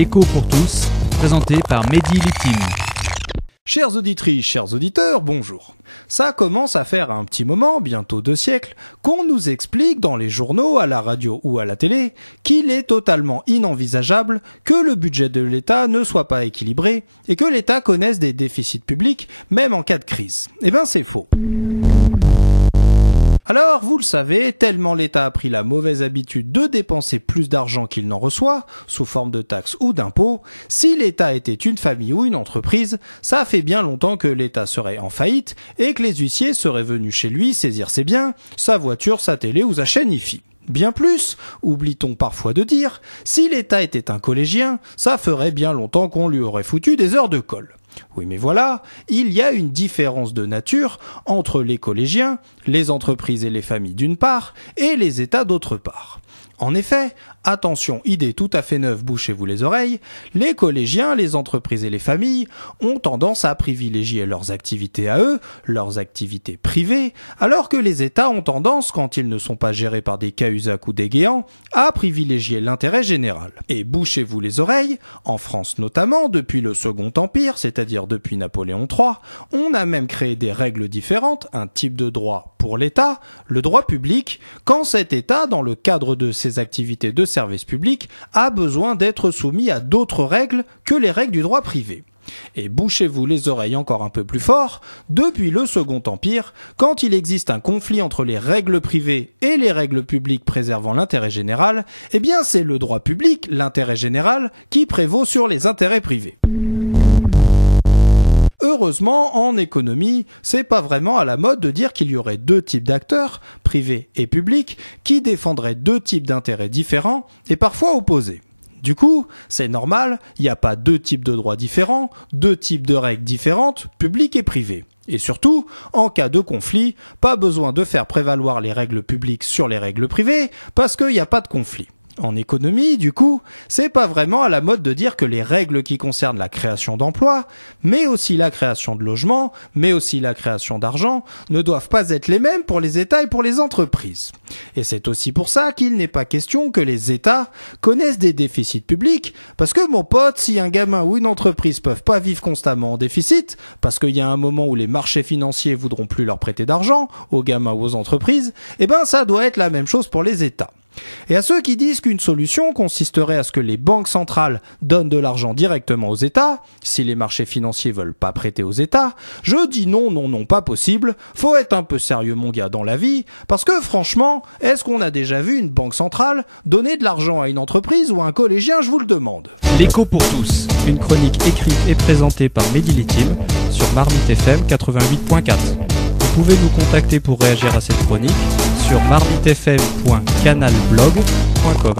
L'écho pour tous, présenté par Mehdi Litim. Chères auditrices, chers auditeurs, bonjour. Ça commence à faire un petit moment, bientôt 2 siècles, qu'on nous explique dans les journaux, à la radio ou à la télé, qu'il est totalement inenvisageable que le budget de l'État ne soit pas équilibré et que l'État connaisse des déficits publics, même en cas de crise. Eh ben c'est faux. Alors, vous le savez, tellement l'État a pris la mauvaise habitude de dépenser plus d'argent qu'il n'en reçoit, sous forme de taxes ou d'impôts, si l'État était une famille ou une entreprise, ça fait bien longtemps que l'État serait en faillite et que les huissiers seraient venus chez lui saisir ses biens, sa voiture, sa télé ou sa chaîne IFI. Bien plus, oublie-t-on parfois de dire, si l'État était un collégien, ça ferait bien longtemps qu'on lui aurait foutu des heures de colle. Oui, mais voilà, il y a une différence de nature entre les collégiens, les entreprises et les familles d'une part, et les États d'autre part. En effet, attention, idée tout à fait neuve, bouchez-vous les oreilles, les collégiens, les entreprises et les familles ont tendance à privilégier leurs activités à eux, leurs activités privées, alors que les États ont tendance, quand ils ne sont pas gérés par des Cahuzac ou des Guéants, à privilégier l'intérêt général. Et bouchez-vous les oreilles, en France notamment, depuis le Second Empire, c'est-à-dire depuis Napoléon III, on a même créé des règles différentes, un type de droit pour l'État, le droit public, quand cet État, dans le cadre de ses activités de service public, a besoin d'être soumis à d'autres règles que les règles du droit privé. Et bouchez-vous les oreilles encore un peu plus fort, depuis le Second Empire, quand il existe un conflit entre les règles privées et les règles publiques préservant l'intérêt général, eh bien c'est le droit public, l'intérêt général, qui prévaut sur les intérêts privés. Heureusement, en économie, c'est pas vraiment à la mode de dire qu'il y aurait 2 types d'acteurs, privés et publics, qui défendraient 2 types d'intérêts différents et parfois opposés. Du coup, c'est normal, il n'y a pas 2 types de droits différents, 2 types de règles différentes, publiques et privées. Et surtout, en cas de conflit, pas besoin de faire prévaloir les règles publiques sur les règles privées, parce qu'il n'y a pas de conflit. En économie, du coup, c'est pas vraiment à la mode de dire que les règles qui concernent la création d'emplois, mais aussi la création de logements, mais aussi la création d'argent, ne doivent pas être les mêmes pour les États et pour les entreprises. Et c'est aussi pour ça qu'il n'est pas question que les États connaissent des déficits publics, parce que mon pote, si un gamin ou une entreprise peuvent pas vivre constamment en déficit, parce qu'il y a un moment où les marchés financiers voudront plus leur prêter d'argent, aux gamins ou aux entreprises, eh ben ça doit être la même chose pour les États. Et à ceux qui disent qu'une solution consisterait à ce que les banques centrales donnent de l'argent directement aux États, si les marchés financiers veulent pas prêter aux États, je dis non, non, non, pas possible, faut être un peu sérieux mon gars dans la vie, parce que franchement, est-ce qu'on a déjà vu une banque centrale donner de l'argent à une entreprise ou à un collégien, je vous le demande. L'écho pour tous, une chronique écrite et présentée par Mehdi Litim sur Marmite FM 88.4. Vous pouvez nous contacter pour réagir à cette chronique sur marmitefm.canalblog.com.